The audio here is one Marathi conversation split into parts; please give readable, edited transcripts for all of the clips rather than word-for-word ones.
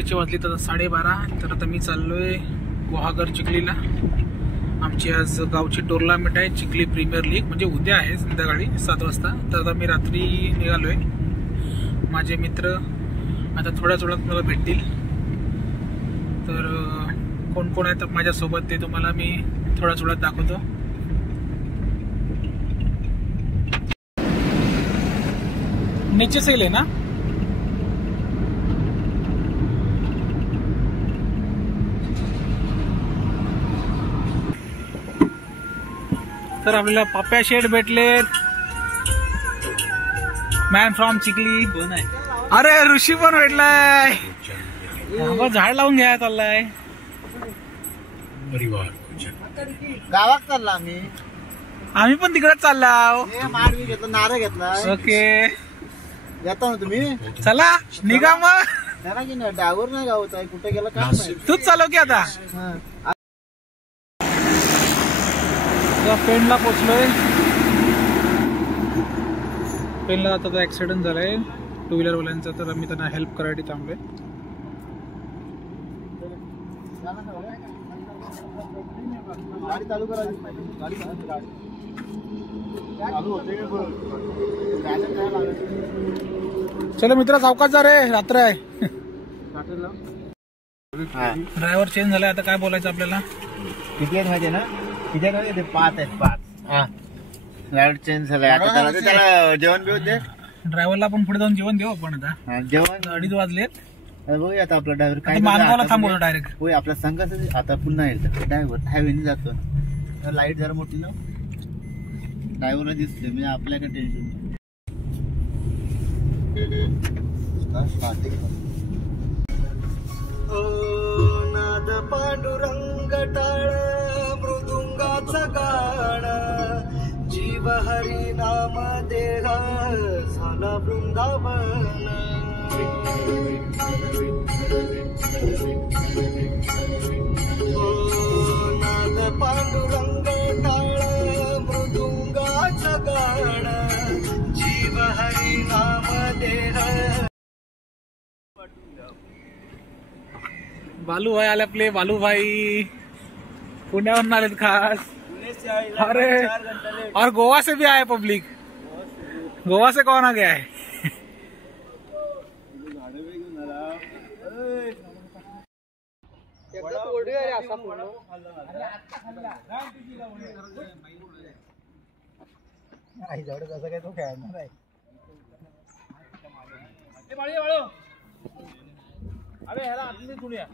रात्रीचे वाजले तर 12:30. तर आता मी चाललोय गुहागर चिखलीला. आमची आज गावची टुर्नामेंट आहे, चिखली प्रीमियर लीग. म्हणजे उद्या आहे संध्याकाळी 7 वाजता. तर आता मी रात्री निघालोय. माझे मित्र आता थोड्याच वेळात मला भेटतील. तर कोण कोण आहेत माझ्यासोबत ते तुम्हाला मी थोड्याच वेळात दाखवतो. नीचे से लेना. तर आपल्याला पप्प्या शेठ भेटलेत. Man from Chikhli. कोण आहे? अरे ऋषी पण भेटलाय. झाड लावून घ्या चाललाय. गावात चालला आम्ही पण तिकडेच चाललाव. माड मी घेतला, नारळ घेतला. ओके येता ना तुम्ही. चला निघा मग. त्याला की नाही डावर नाही गावत आहे, कुठे गेला काय नाही. तूच चालव की आता. पेनला पोचलोय. पेनला आता ऍक्सिडेंट झालाय 2 व्हीलर वाल्यांचा. तर मी त्यांना हेल्प करायला थांबलोय. गाडी चालू करा. चलो मित्र सावकाश जा रे, रात्र आहे. ड्रायव्हर चेंज झालाय. आता काय बोलायचं आपल्याला. किती आहेत माहिती ना? किती आहेत? 5 आहेत. 5 ड्रायव्हर चेंज झालाय. आता त्याला जेवण बिवून दे. ड्रायव्हरला आपण पुढे जाऊन जेवण देऊ आपण. आता जेवण 2:30 वाजलेत. बघूया आता आपला ड्रायव्हर काय मानगावला थांबवतो डायरेक्ट. होय आपला संघाच आता पुन्हा येईल. ड्रायव्हर हायवेने जातो. लाईट जरा मोठी ना ड्रायव्हरला दिसते. म्हणजे आपल्याकडे टेन्शन. नाद पांडुरंग टाळ मृदुंगाचा गाण जीव हरी नाम देह झाला वृंदावन. नाद पांडुरंग टाळ मृदुंगाचा गाण जीव हरी नाम देह. बालू भाई आले आपले. बालू भाई पुण्यावरून आलेत खास. अरे और गोवा से भी आए पब्लिक. गोवा से कौन आ गया है? कसं काय तो खेळणार आहे. अरे ह्याला आतली दुनिया.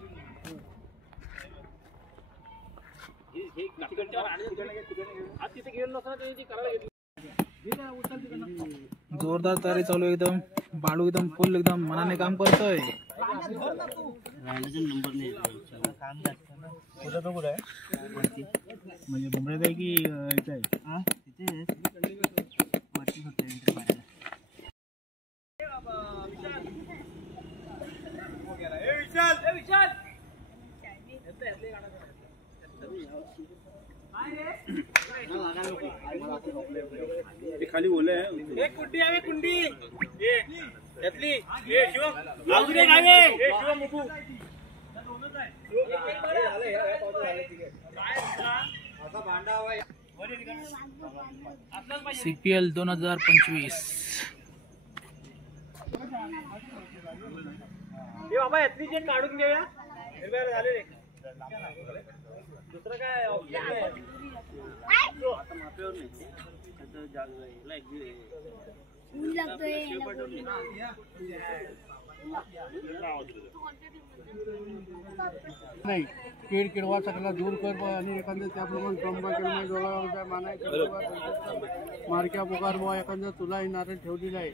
जोरदार तयारी चालू एकदम. बाळू एकदम फुल एकदम मनाने काम करतोय. म्हणजे बुमरेत आहे की इथे आहे? खाली बोले एक कुंडी आहे. कुंडी त्यातली CPL 2025. बाबा यातली जे काढून घेऊया. झाले दुसरं काय आता माप्यावर नाही. नाही कीड किडवा सगळा दूर कर आणि एखाद्या त्याप्रमाणे मारक्या पुकार बुवा एखाद्या तुला नारळ ठेवलेला आहे.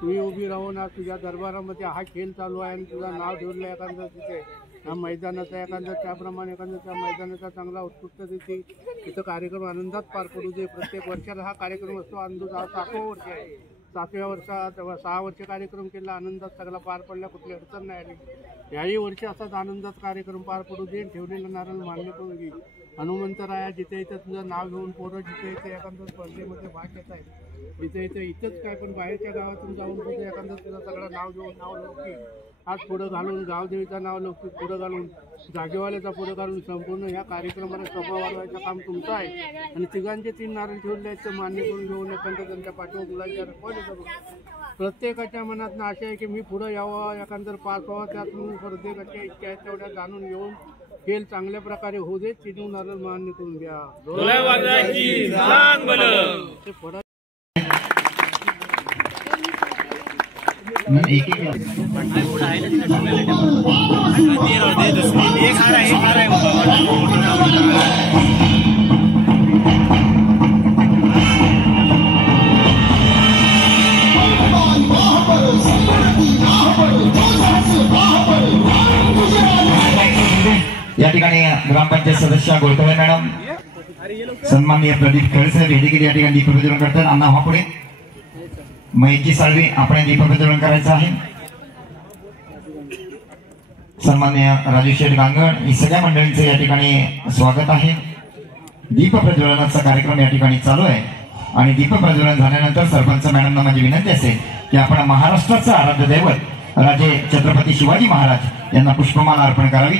तुम्ही उभी राहून आज तुझ्या दरबारामध्ये हा खेळ चालू आहे आणि तुझं नाव ठेवलं आहे एखादं तिथे ह्या मैदानाचा. एखाद्या त्याप्रमाणे एखाद्या त्या मैदानाचा चांगला उत्कृष्टतेची तिथं कार्यक्रम आनंदात पार पडू दे. प्रत्येक वर्षाला हा कार्यक्रम असतो. अंदूज हा 7वं वर्ष आहे. 7व्या वर्षात 6 वर्ष कार्यक्रम केला. आनंदात सगळा पार पडला. कुठली अडचण नाही आली. याही वर्षी असाच आनंदात कार्यक्रम पार पडू दे. ठेवलेला नारळ मान्य करून घेईल. हनुमंतराया जिथे इथं तुझं नाव घेऊन पोरं जिथे इथे एखाद्या स्पर्धेमध्ये भाग घेत आहेत जिथे इथे इथंच काय पण बाहेरच्या गावातून जाऊन तुझं एखादं तुझं सगळं नाव घेऊन नाव लौकिक आज पुढं घालून गावदेवीचं नाव लौकिक पुढं घालून जागेवाल्याचा पुढं घालून संपूर्ण ह्या कार्यक्रमाला सभा वाढवायचं काम तुमचं आहे आणि तिघांचे 3 नारळ ठेवले आहेत ते मान्य करून घेऊन एखाद्या त्यांच्या पाठीवर मुलांच्या रखवाले करू. प्रत्येकाच्या मनात आशा आहे की मी पुढं यावं एखादं पास व्हावं त्यातून प्रत्येकाच्या इच्छा आहेत तेवढ्या जाणून घेऊन खेळ चांगल्या प्रकारे होऊ दे 3 नारळ मान्य करून घ्या. ते पुढं या ठिकाणी ग्रामपंचायत सदस्य गोळकवळे मॅडम सन्माननीय प्रदीप खडसे वेदिकेत या ठिकाणी दीपप्रज्वलन करतात. अण्णा व्हापुढे महेशजी साळवी आपण दीपप्रज्वलन करायचं आहे. सन्माननीय राजू शेठ गांगण ही सगळ्या मंडळींचं या ठिकाणी स्वागत आहे. दीपप्रज्वलनाचा कार्यक्रम या ठिकाणी चालू आहे आणि दीपप्रज्वलन झाल्यानंतर सरपंच मॅडमना माझी विनंती असेल की आपण महाराष्ट्राचं आराध्य दैवत राजे छत्रपती शिवाजी महाराज यांना पुष्पमाला अर्पण करावी.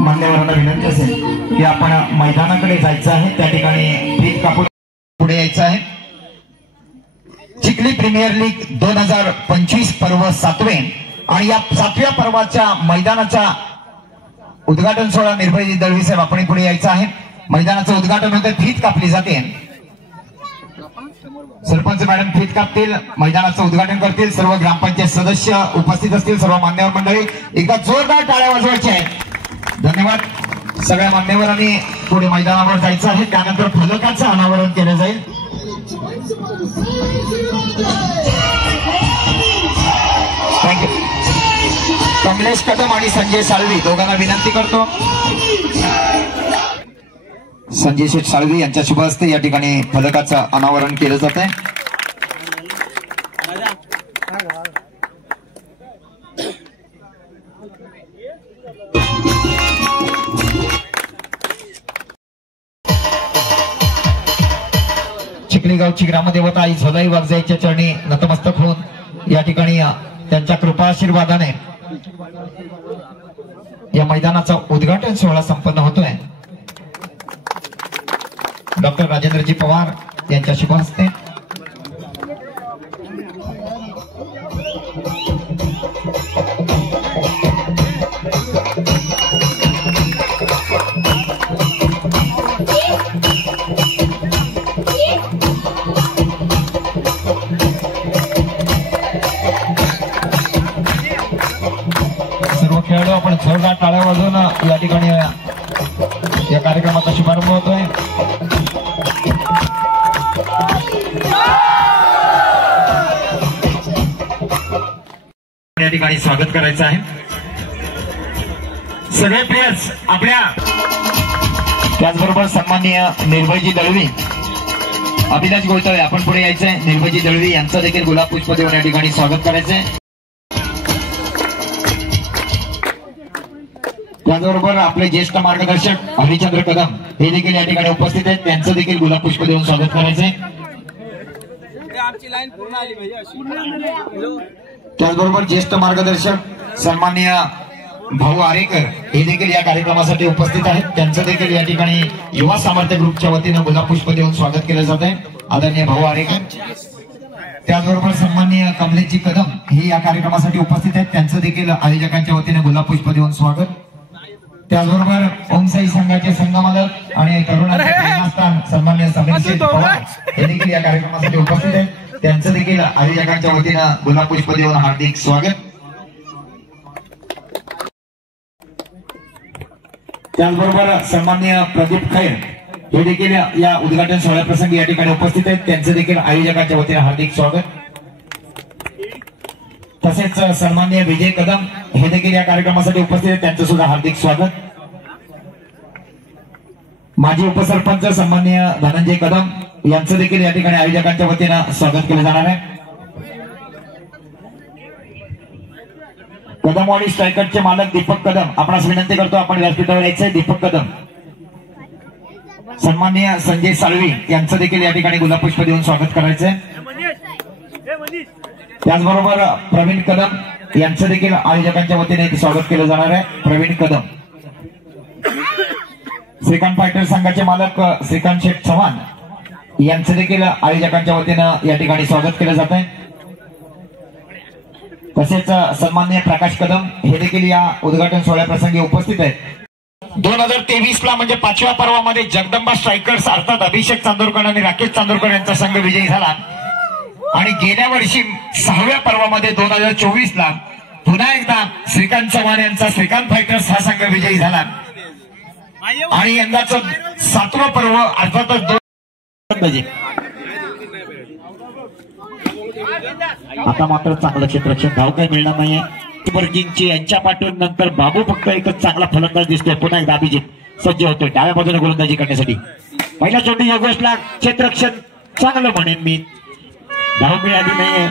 मान्यवरांना विनंती असेल की आपण मैदानाकडे जायचं आहे. त्या ठिकाणी भीत कापून पुढे यायचं आहे. चिखली प्रीमियर लीग 2025 पर्व 7वे आणि या 7व्या पर्वाच्या मैदानाचा उद्घाटन सोहळा निर्भयजी दळवी साहेब आपण पुढे यायचं आहे. मैदानाचं उद्घाटन होतं, भीत कापली जाते. सरपंच मॅडम भीत कापतील, मैदानाचं उद्घाटन करतील. सर्व ग्रामपंचायत सदस्य उपस्थित असतील, सर्व मान्यवर मंडळी एकदा जोरदार टाळ्या वाजवायच्या आहेत. धन्यवाद. सगळ्या मान्यवरांनी पुढे मैदानावर जायचं आहे. त्यानंतर फलकाचं अनावरण केलं जाईल. थँक्यू. कमलेश कदम आणि संजय साळवी दोघांना विनंती करतो. संजय शेठ साळवी यांच्या शुभ हस्ते या ठिकाणी फलकाचं अनावरण केलं जात आहे. चिखली गावची ग्रामदेवता आई झोलाई वागजाईच्या चरणी नतमस्तक होऊन या ठिकाणी त्यांच्या कृपा आशीर्वादाने या मैदानाचा उद्घाटन सोहळा संपन्न होतोय. डॉक्टर राजेंद्रजी पवार यांच्या शुभ हस्ते सर्व खेळाडू आपण जोरदार टाळ्या वाजवून या ठिकाणी या कार्यक्रमाचा शुभारंभ होतोय. या ठिकाणी स्वागत करायचं आहे. सगळे प्लेयर्स आपल्या, त्याचबरोबर सन्माननीय निर्भयजी दळवी, अभिलाष गोळतळे आपण पुढे यायचंय. निर्भयजी दळवी यांचं देखील गुलाब पुष्प देऊन या ठिकाणी स्वागत करायचंय. त्याचबरोबर आपले ज्येष्ठ मार्गदर्शक हरिचंद्र कदम हे देखील या ठिकाणी उपस्थित आहेत. त्यांचं देखील गुलाब पुष्प देऊन स्वागत करायचंय. त्याचबरोबर ज्येष्ठ मार्गदर्शक सन्माननीय भाऊ आरेकर हे देखील या कार्यक्रमासाठी उपस्थित आहेत. त्यांचं देखील या ठिकाणी युवा सामर्थ्य ग्रुपच्या वतीनं गुलाब पुष्प देऊन स्वागत केलं जात आहे. आदरणीय भाऊ आरेकर. त्याचबरोबर सन्माननीय कमलेशजी कदम हे या कार्यक्रमासाठी उपस्थित आहेत. त्यांचं देखील आयोजकांच्या वतीने गुलाब पुष्प देऊन स्वागत. त्याचबरोबर ओमसाई संघाचे संघमालक आणि तरुणांचे प्रेरणास्थान सन्माननीय समीरजी पवार हे देखील या कार्यक्रमासाठी उपस्थित आहेत. त्यांचं देखील आयोजकांच्या वतीनं गुलाब पुष्प देऊन हार्दिक स्वागत. त्याचबरोबर सन्माननीय प्रदीप खैर हे देखील या उद्घाटन सोहळ्याप्रसंगी या ठिकाणी उपस्थित आहेत. त्यांचं देखील आयोजकांच्या वतीने हार्दिक स्वागत. तसेच सन्माननीय विजय कदम हे देखील या कार्यक्रमासाठी उपस्थित आहेत, त्यांचं सुद्धा हार्दिक स्वागत. माजी उपसरपंच सन्माननीय धनंजय कदम यांचं देखील या ठिकाणी आयोजकांच्या वतीनं स्वागत केलं जाणार आहे. कदमवाडी स्ट्रायकरचे मालक दीपक कदम, आपणास विनंती करतो आपण व्यासपीठावर यायचंय. दीपक कदम. सन्माननीय संजय साळवी यांचं देखील या ठिकाणी गुलाबपुष्प देऊन स्वागत करायचंय. त्याचबरोबर प्रवीण कदम यांचं देखील आयोजकांच्या वतीने स्वागत केलं जाणार आहे. प्रवीण कदम. श्रीकांत फायटर संघाचे मालक श्रीकांत शेठ चव्हाण यांचं देखील आयोजकांच्या वतीनं या ठिकाणी स्वागत केलं जात आहे. तसेच सन्माननीय प्रकाश कदम हे देखील या उद्घाटन सोहळ्याप्रसंगी उपस्थित आहेत. 2023 ला म्हणजे 5व्या पर्वामध्ये जगदंबा स्ट्रायकर्स अर्थात अभिषेक चांदोरकर आणि राकेश चांदोरकर यांचा संघ विजयी झाला आणि गेल्या वर्षी 6व्या पर्वामध्ये 2024 ला पुन्हा एकदा श्रीकांत चव्हाण यांचा श्रीकांत फायटर्स हा संघ विजयी झाला आणि यंदाचं 7वं पर्व अर्थातच आता मात्र चांगलं क्षेत्ररक्षण धाव काही मिळणार नाहीये. किंगची यांच्या पाठवून नंतर बाबू फक्त एकच चांगला फलंदाज दिसतोय. पुन्हा एकदा अभिजित सज्ज होतोय डाव्या बाजूने गोलंदाजी करण्यासाठी. पहिल्या चोटी योगेशला क्षेत्ररक्षण चांगलं म्हणेन मी, धाव मिळाली नाहीये.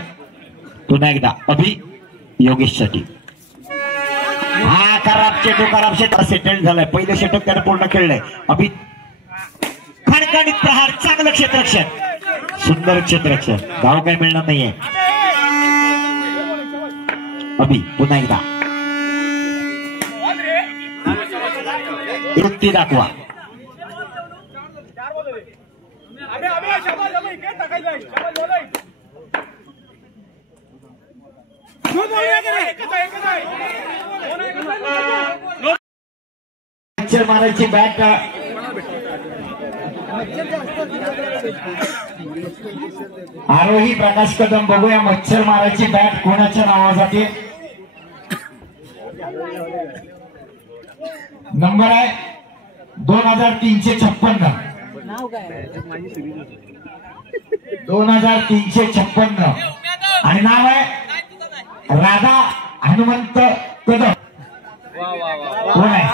पुन्हा एकदा अभि योगेशसाठी. हा खराब क्षेत्र सेटल झालाय. पहिलं षटक त्याने पूर्ण खेळलंय. अभि खणखणीत प्रहार, चांगलं क्षेत्ररक्षण, सुंदर क्षेत्ररक्षण, धाव काही मिळणार नाहीये. अभि पुन्हा एकदा युक्ती दाखवा. मच्छर मारायची बॅट आरोही प्रकाश कदम. बघूया मच्छर मारायची बॅट कोणाच्या नावासाठी. नंबर आहे 2356. 2356 आणि नाव आहे राधा हनुमंत कदम. कोण आहे?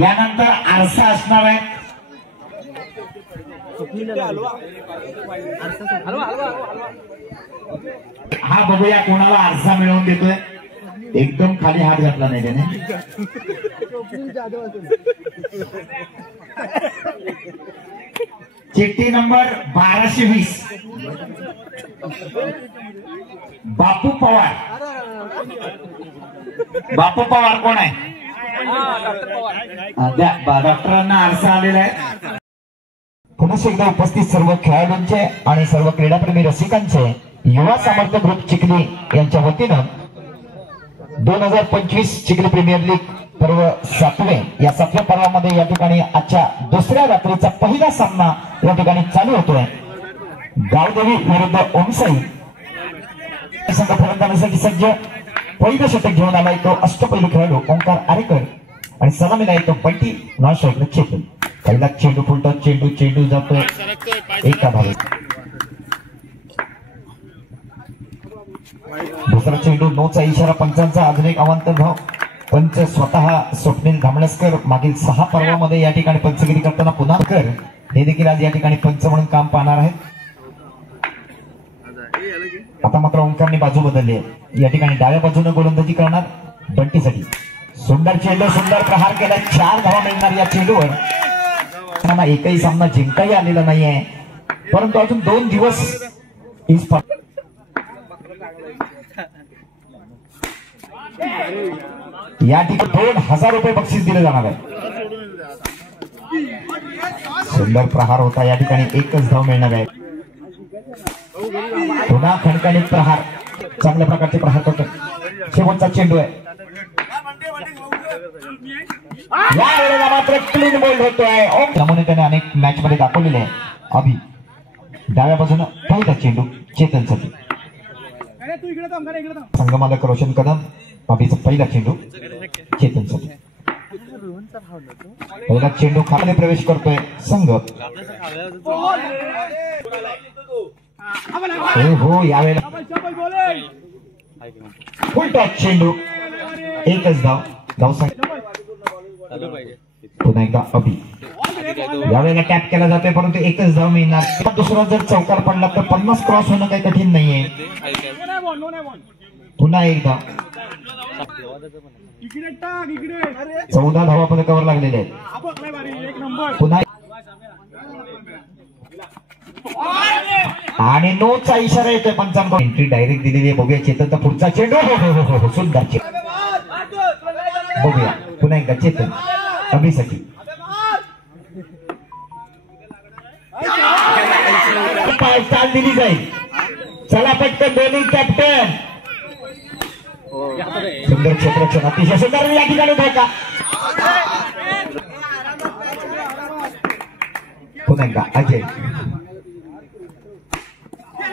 यानंतर आरसा असणार आहे. हा बघूया कोणाला आरसा मिळवून देतोय. एकदम खाली हात घातला नाही त्याने. चिठ्ठी नंबर 1220 बापू पवार. बापू पवार कोण आहे? डॉक्टरांना आरसा आलेला आहे. पुन्हा एकदा उपस्थित सर्व खेळाडूंचे आणि सर्व क्रीडाप्रेमी रसिकांचे युवा सामर्थ्य ग्रुप चिखली यांच्या वतीनं 2025 चिखली प्रीमियर लीग पर्व 7वे या 7व्या पर्वामध्ये या ठिकाणी आजच्या दुसऱ्या रात्रीचा पहिला सामना या ठिकाणी चालू होतोय. गावदेवी विरुद्ध ओमसाई. संघ फलंदाजीसाठी सज्ज. पहिलं षटक घेऊन आला तो अष्टपैलू खेळाडू ओंकार आरेकर आणि सलामीला येतो बंटी नॉन चेतन. पहिला चेंडू फुलतो. चेंडू जातो एका भागात. दुसरा चेंडू नोचा इशारा पंचांचा. अजून एक अवांतर धाव. पंच स्वतः स्वप्नील धामणसकर मागील 6 पर्वामध्ये या ठिकाणी पंचगिरी करताना पुन्हा हे देखील आज या ठिकाणी पंच म्हणून काम पाहणार आहेत. आता मात्र ओंकारने बाजू बदलली आहे. या ठिकाणी डाव्या बाजूने गोलंदाजी करणार बंटीसाठी. सुंदर चेंडू, सुंदर प्रहार केला. 4 धावा मिळणार या चेंडूवर. एकही सामना जिंकताही आलेला नाहीये परंतु अजून 2 दिवस या ठिकाणी 2000 रुपये बक्षीस दिले जाणार आहे. सुंदर प्रहार होता. या ठिकाणी एकच धाव मिळणार आहे. पुन्हा खणखणीत प्रहार, चांगल्या प्रकारचे प्रहार करतो. शेवटचा चेंडू आहे. या वेळेला मात्र क्लीन बोल्ड होतोय. त्यामुळे त्याने अनेक मॅच मध्ये दाखवलेले आहे. अभि डाव्या बाजूने पहिला चेंडू चेतनसाठी. संघमालक रोशन कदम. अभिचा पहिला चेंडू चेतनसाठी. पहिला चेंडू खाली प्रवेश करतोय संघ. हो यावेळेला फुल टॉस चेंडू एकच धाव. पुन्हा एकदा अभि. यावेळेला टॅप केला जातोय परंतु एकच धाव मिळणार. दुसरा जर चौकार पडला तर 50 क्रॉस होणं काही कठीण नाहीये. पुन्हा एक धाव. 14 धावा पदकावर लागलेले आहेत. पुन्हा आणि नोचा इशारा येतोय पंचांकडून. एंट्री डायरेक्ट दिलेली आहे. बघूया चेतनचा पुढचा चेंडू. हो सुंदर चेंडू. बघूया पुन्हा एकदा चेतन अभिसाठी. चाल दिली जाईल. चला पटकन बॉलिंग कॅप्टन. सुंदर क्षेत्ररक्षण अतिशय सुंदर. या ठिकाणी धोका. पुन्हा एकदा अजय.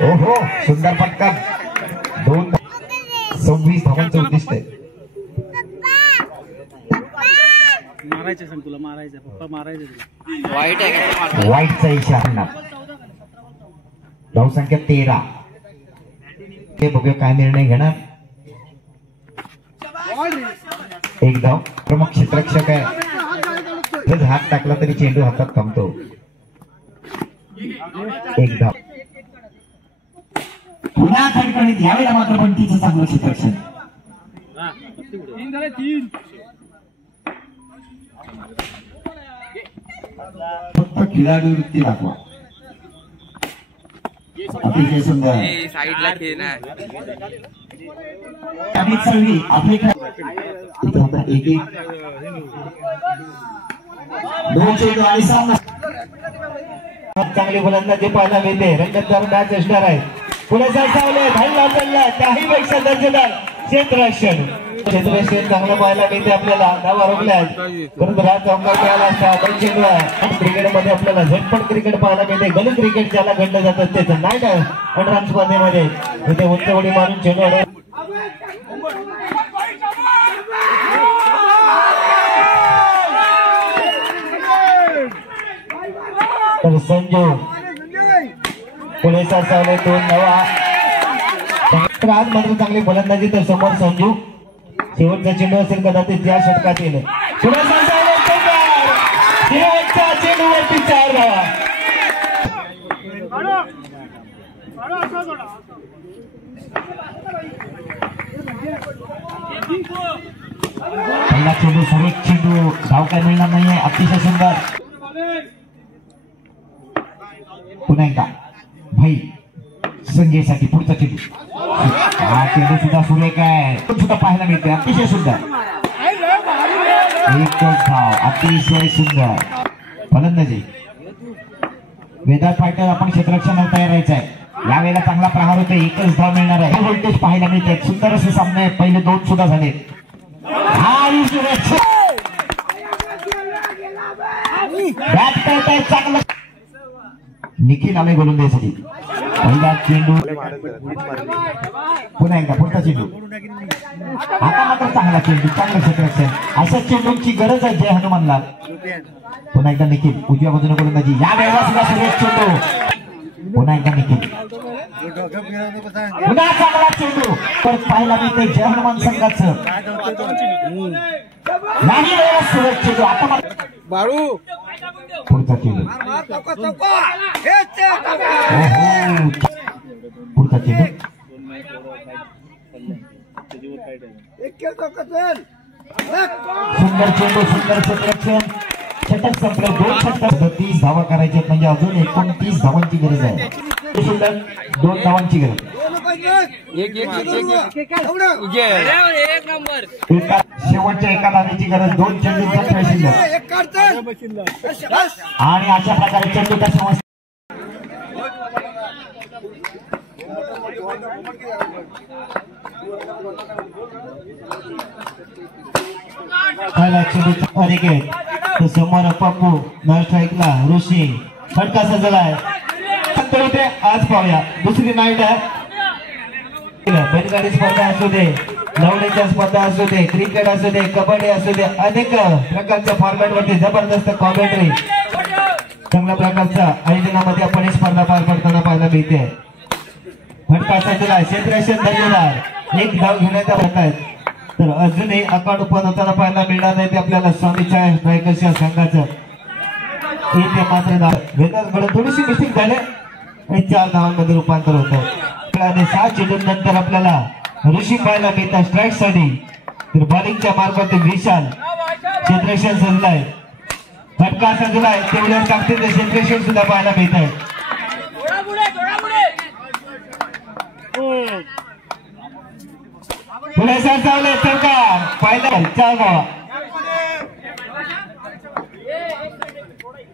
ओहो सुंदर पटकन. 26 धावांचं उद्दिष्ट आहे. मारायचं सांग तुला. मारायचं पप्पा मारायचं तुला. वाईट आहे का? वाईटचा इशारा. धावसंख्या 13. ते बघूया काय निर्णय घेणार. एक धाव. प्रमुख क्षेत्ररक्षक आहे. हात टाकला तरी चेंडू हातात थांबतो. एक धाव. पुन्हा खडखडीत. यावेळेला मात्र पण तिचं चांगलं क्षेत्ररक्षण. फक्त खेळाडू वृत्ती दाखवा. अतिशय सुंदर. साईडला खेळणार. आपले एक दोन चेंडू आणि सामना. चांगली गोलंदाजी पाहायला मिळते. रंगतदार मॅच असणार आहे. पुढे जायचं धावला चालला. त्याहीपेक्षा दर्जेदार क्षेत्ररक्षण. क्षेत्ररक्षण चांगलं पाहायला मिळते आपल्याला. धावा रोखल्या परंतु राज चौकार मिळाला असता. क्रिकेटमध्ये आपल्याला झटपट क्रिकेट पाहायला मिळते. गली क्रिकेट ज्याला घडलं जातं त्याचं नाईट रन स्पर्धेमध्ये इथे उंच उडी मारून चेंडू. तर संजू पुढेचा सावले 2 धावा. आज मात्र चांगली गोलंदाजी. तर समोर संजू. शेवटचा चेंडू असेल कदाचित या षटकातील. शेवटच्या चेंडूवरती 4 धावा. पहिला चेंडू सर्वोच्च चेंडू. धाव काय मिळणार नाहीये. अतिशय सुंदर. पुन्हा एकदा भाई संजयसाठी पुढचा चेंडू. हा चेंडू सुद्धा सुरेख आहे. सुद्धा पाहायला मिळते. अतिशय सुंदर. एकच धाव. अतिशय सुंदर फलंदाजी. वेदांत फायटर आपण क्षेत्ररक्षणाला तयार व्हायचं आहे. यावेळेला चांगला प्रहार होतो. एकच धाव मिळणार आहे. व्होल्टेज पाहायला मिळते. सुंदर असे सामने आहेत. पहिले 2 सुद्धा झाले. बॅट करताय चांगलं. निखिल आले गोलंदाजीसाठी. पहिला चेंडू. पुन्हा एकदा पुढचा चेंडू. आता मात्र चांगला चेंडू. चांगलं क्षेत्ररक्षण. अशा चेंडूची गरज आहे जय हनुमानला. पुन्हा एकदा निखिल. उजव्या बाजूने गोलंदाजी. या वेळेला सुद्धा सुरेश चेंडू. पुन्हा एकदा निखिल. पुन्हा चांगला चेंडू. परत पाहायला मिळते जय हनुमान संघाचं. नाही वेळेला सुरेश चेंडू. आता मात्र पुढचा चेंडू. पुढचा चेंडू. सुंदर चेंडू. सुंदर क्षेत्ररक्षण. षटक संपलं. 2 षटक. 30 धावा करायचे म्हणजे अजून 29 धावांची गरज आहे. सुंदर 2 धावांची गरज. शेवटच्या एका धावेची गरज. 2 चेंडू आणि अशा प्रकारे चेंडू कशा समोर पप्पू स्ट्राईकला ऋषी फटका सजलाय. आज पाहूया दुसरी नाईट आहे. बैलगाडी स्पर्धा असू दे, लवण्याच्या स्पर्धा असू दे, क्रिकेट असू दे, कबड्डी असू दे, अनेक प्रकारच्या फॉर्मॅट वरती जबरदस्त कॉमेंट्री चांगल्या प्रकारच्या आयोजनामध्ये आपण स्पर्धा पार पडताना पाहायला मिळते. फटका सजलाय. क्षेत्ररक्षण दर्जेदार. 1 धाव घेण्याचा प्रयत्न आहे. तर अजूनही अकाउंट ओपन होताना पाहायला मिळणार नाही ते आपल्याला स्वामीच्या स्ट्रायकर्स या संघाचं. इथे मात्र वेदांकडे थोडीशी मिस्टेक झाले आणि 4 धावांमध्ये रूपांतर होतं. आणि 6 चेंडूनंतर आपल्याला ऋषी पाहायला मिळतात स्ट्राईक साठी. तर बॉलिंगच्या मार्फत विशाल क्षेत्ररक्षण सजलाय, फटका सजलाय, तेवढ्याच ताकदीचे क्षेत्ररक्षण सुद्धा पाहायला मिळत आहे. पुढे सरसावले सरकार पाहिलं 4 धावा.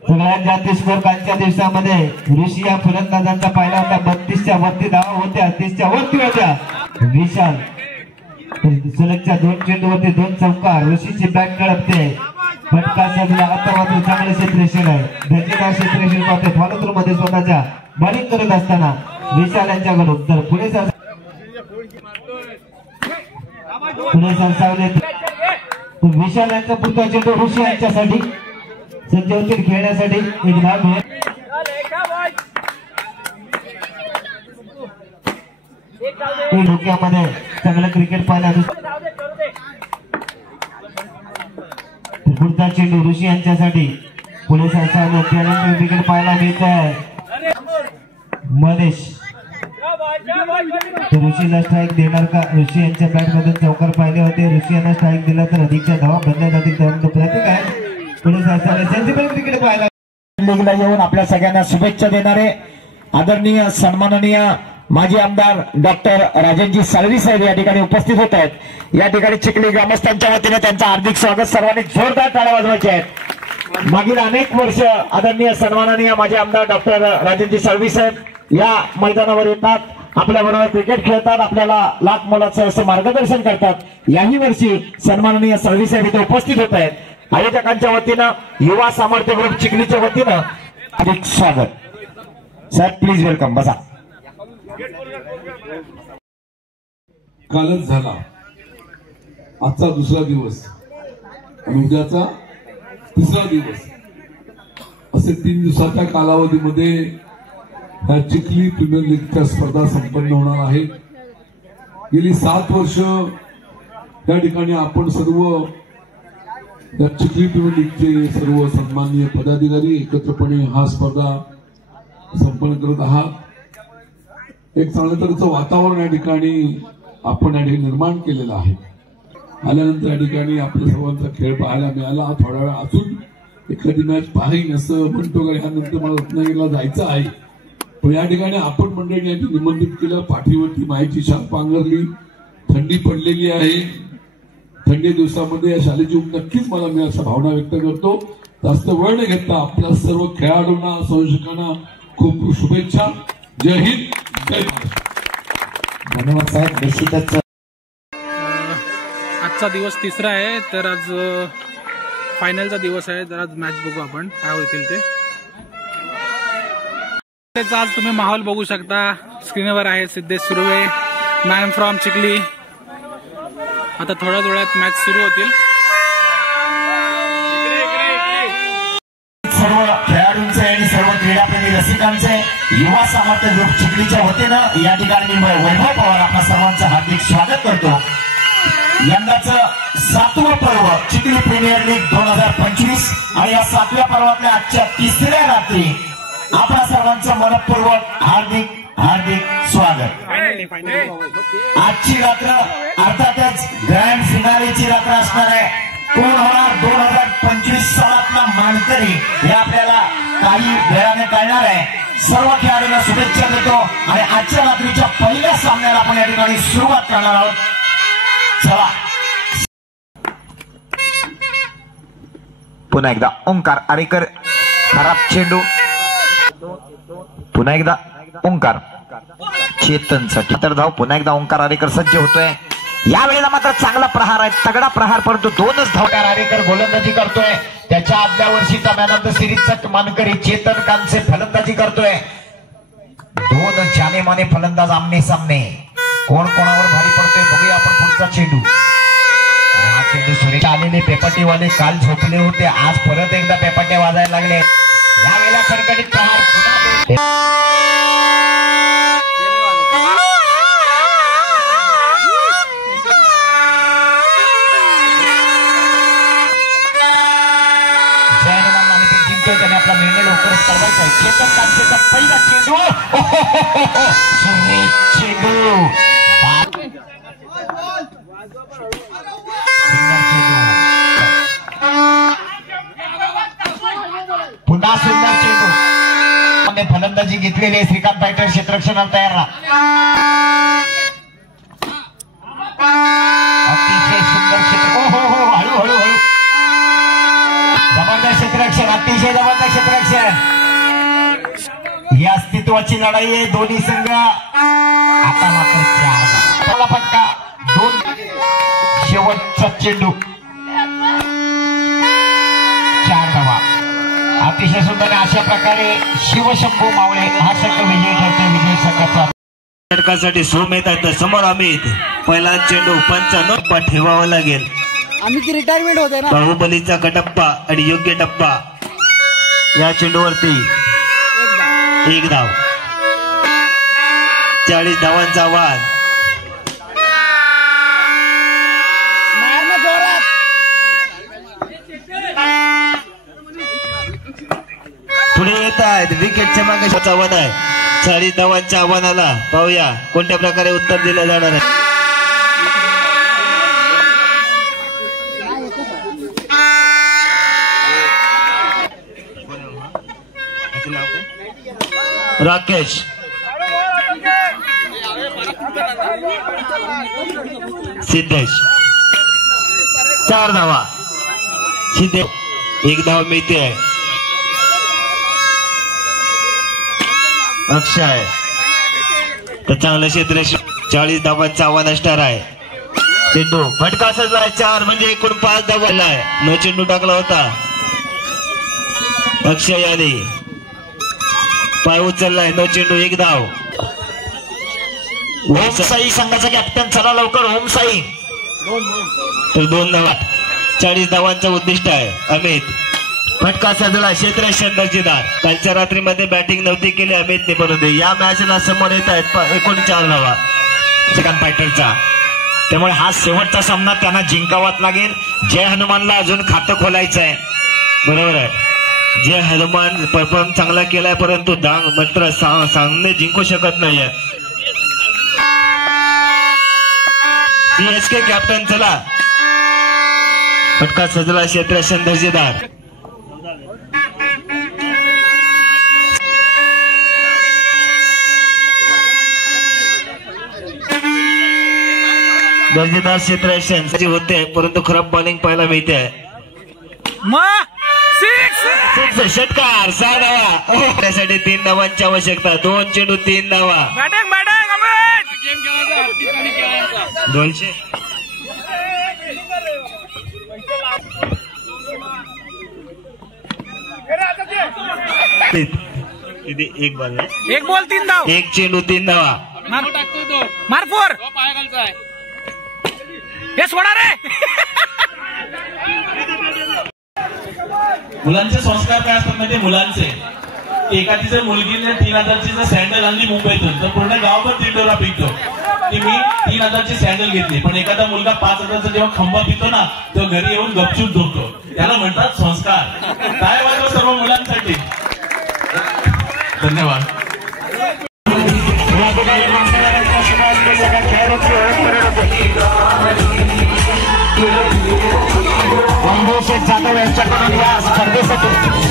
सगळ्यात जास्त स्कोर कालच्या दिवसामध्ये ऋषी या फलंदाजांचा पाहिला होता. 32च्या वरती धावा होत्या, 30च्या वरती होत्या. विशाल सलगच्या 2 चेंडूवरती 2 चौकार. ऋषीची बॅट कळपते, फटका सजला. आता मात्र चांगले क्षेत्ररक्षण आहे, दर्जेदार क्षेत्ररक्षण पाहते फॉलोथ्रू मध्ये स्वतःच्या बॉलिंग करत असताना विशाल यांच्याकडून. तर पुढे सरसावले विशाल यांचा पुढचा चेंडू ऋषी यांच्यासाठी सज्ज होतील खेळण्यासाठी. एक धाव मिळेल. डोक्यामध्ये चांगलं क्रिकेट पाहायला. पुढचा चेंडू ऋषी यांच्यासाठी पुढे सरसावले. त्यानंतर विकेट पाहायला मिळत आहे मनीष. ऋषीला स्ट्राईक देणार का? ऋषी यांच्या बॅट मधून चौकार पाहिले होते. ऋषी यांना स्ट्राईक दिला तर अधिकच्या धावा बदलल्या जातील. परंतु प्रतीक आहे पुढे सरसावले. सेन्सिबल क्रिकेट पाहायला लीगला येऊन आपल्या सगळ्यांना शुभेच्छा देणारे आदरणीय सन्माननीय माजी आमदार डॉक्टर राजनजी साळवी साहेब या ठिकाणी उपस्थित होत आहेत. या ठिकाणी चिखली ग्रामस्थांच्या वतीने त्यांचं हार्दिक स्वागत. सर्वांनी जोरदार टाळ्या वाजवायच्या आहेत. मागील अनेक वर्ष आदरणीय सन्माननीय माजी आमदार डॉक्टर राजनजी साळवी साहेब या मैदानावर येतात, आपल्याबरोबर क्रिकेट खेळतात, आपल्याला लाख मोलाचं असं मार्गदर्शन करतात. याही वर्षी सन्माननीय साळवी साहेब इथे उपस्थित होत आहेत. आयोजकांच्या वतीनं युवा सामर्थ्य ग्रुप चिखलीच्या वतीनं अधिक स्वागत. सर प्लीज वेलकम, बसा. कालच झाला, आजचा दुसरा दिवस आणि उद्याचा तिसरा दिवस, असे 3 दिवसाच्या कालावधीमध्ये ह्या चिखली प्रीमियर लीगच्या स्पर्धा संपन्न होणार आहेत. गेली 7 वर्ष या ठिकाणी आपण सर्व या चिखली प्रीमियर लीगचे सर्व सन्माननीय पदाधिकारी एकत्रपणे हा स्पर्धा संपन्न करत आहात. एक चांगल्या तऱ्हेचं वातावरण या ठिकाणी आपण या ठिकाणी निर्माण केलेलं आहे. आल्यानंतर या ठिकाणी आपल्या सर्वांचा खेळ पाहायला मिळाला. थोडा वेळ अजून एखादी मॅच पाहीन असं म्हणतो का, यानंतर मला रत्नागिरीला जायचं आहे. पण या ठिकाणी आपण मंडळीने निमंत्रित केलं. पाठीवरती मायेची शाल पांघरली, थंडी पडलेली आहे. थंडी दिवसामध्ये या शालेची ऊब नक्कीच मला मी अशा भावना व्यक्त करतो. जास्त वेळ न घेता आपल्या सर्व खेळाडूंना, संयोजकांना खूप खूप शुभेच्छा. जय हिंद, जय महाराष्ट्र. धन्यवाद साहेब. निश्चितच आजचा दिवस तिसरा आहे, तर आज फायनलचा दिवस आहे. तर आज मॅच बघू आपण काय होतील ते. आज तुम्ही माहोल बघू शकता, स्क्रीनवर आहे सिद्धेश सुर्वे, मॅन फ्रॉम चिखली. आता थोड्या वेळात मॅच सुरू होतील. सर्व खेळाडूंचे आणि सर्व क्रीडाप्रेमी रसिकांचे युवा सामर्थ्य ग्रुप चिखलीच्या वतीनं या ठिकाणी मी वैभव पवार आपल्या सर्वांचं हार्दिक स्वागत करतो. यंदाचं 7वं पर्व चिखली प्रीमियर लीग 2025 आणि या 7व्या पर्वातल्या आजच्या 3ऱ्या रात्री आपल्या सर्वांचं मनपूर्वक हार्दिक हार्दिक स्वागत. आजची रात्र अर्थातच ग्रँड फिनालेची रात्र असणार आहे. कोण होणार 2025 सालातला मानकरी हे आपल्याला काही वेळाने कळणार आहे. सर्व खेळाडूंना शुभेच्छा देतो आणि आजच्या रात्रीच्या पहिल्या सामन्याला आपण या ठिकाणी सुरुवात करणार आहोत. चला, पुन्हा एकदा ओंकार आरेकर, खराब चेंडू. पुन्हा एकदा ओंकार चेतनसाठी तर धाव. पुन्हा एकदा ओंकार आरेकर सज्ज होतोय. यावेळेला मात्र चांगला प्रहार आहे, तगडा प्रहार, परंतु 2च धावा. आरेकर गोलंदाजी करतोय. त्याच्या आदल्या वर्षीचा मॅन ऑफ द सिरीजचा मानकरी चेतन कांचे फलंदाजी करतोय. 2 जाने माने फलंदाज आमने सामने. कोण कोणावर भारी पडतोय बघूया आपण. पुढचा चेंडू. हा चेंडू सुरेश आलेले पेपटीवाले काल झोपले होते, आज परत एकदा पेपटे वाजायला लागले. यावेळेला खडखडीत प्रहार पुन्हा. करायचं आहे. चेतन कांचेचा पहिला चेंडू, सुरेख चेंडू, पुन्हा सुंदर चेंडू. फलंदाजी घेतलेली आहे. श्रीकांत फायटर क्षेत्ररक्षणाला तयार राहा. अतिशय सुंदर क्षेत्र. हो हळू जबरदस्त क्षेत्ररक्षण, अतिशय जबरदस्त क्षेत्ररक्षण. ही अस्तित्वाची लढाई आहे. दोन्ही संघ आता मात्र 4 फटका, 2 शेवटचा चेंडू, 4 धावा. अतिशय सुंदर. अशा प्रकारे शिवशंभू मावळे हा संघ विजयी ठरतो. विजय संघाचा षटकासाठी सोम येतात. समोर अमित. पहिला चेंडू 55 ठेवावा लागेल. रिटायरमेंट होते ना. बाहुबलीचा कटप्पा आणि योग्य टप्पा. या चेंडूवरती 1 धाव. 40 धावांचा वाद. पुढे येत आहेत. विकेटच्या मागे आव्हान आहे. 40 धावांच्या आव्हानाला पाहूया कोणत्या प्रकारे उत्तर दिलं जाणार आहे. राकेश सिद्धेश 4 धावा. सिद्धेश 1 धाव मिळते आहे. अक्षय तर चांगलं क्षेत्र. 40 धावांचं आव्हान असणार आहे. चेंडू फटका सजलाय. 4 म्हणजे एकूण 5 धावा आहे. न चेंडू टाकला होता. अक्षय याने पाय उचललाय. न चेंडू 1 धाव. ओम साई संघाचा कॅप्टन. चला लवकर ओम साई. तर 2 धावा. 40 धावांचं उद्दिष्ट आहे. अमित फटका सजला. क्षेत्ररक्षण दर्जेदार. कालच्या रात्रीमध्ये बॅटिंग नव्हती केली अमितने, परंतु या मॅचला समोर येत आहेत एकूण 4 धावा श्रीकांत फायटरचा. त्यामुळे हा शेवटचा सामना त्यांना जिंकावाच लागेल. जय हनुमानला अजून खातं खोलायचं आहे. बरोबर आहे. जय हनुमान परफॉर्म चांगला केलाय, परंतु मात्र सामने जिंकू शकत नाहीये. CSK captain. चला फटका सजला. क्षेत्ररक्षण दर्जेदार. दर्जेदार क्षेत्ररक्षण होते, परंतु खराब बॉलिंग पाहायला मिळते. षटकार 6 धावा. त्यासाठी 3 धावांची आवश्यकता. 2 चेंडू 3 धावा. 200 एक बॉल 3 धाव. 1 चेंडू 3 धावा. मार 4. हे सोडा रे. मुलांचे संस्कार काय असतात म्हणजे मुलांचे. एखादी जर मुलगीने 3000ची जर सँडल आणली मुंबईतून, तर पूर्ण गावभर तिंडोरा पिकतो की मी 3000ची सँडल घेतली. पण एखादा मुलगा 5000चा जेव्हा खंबा पितो ना, तो घरी येऊन गपचूप झोपतो. त्याला म्हणतात संस्कार. काय वाटतं सर्व मुलांसाठी. धन्यवाद. जाधव यांच्याकडून या स्पर्धेसाठी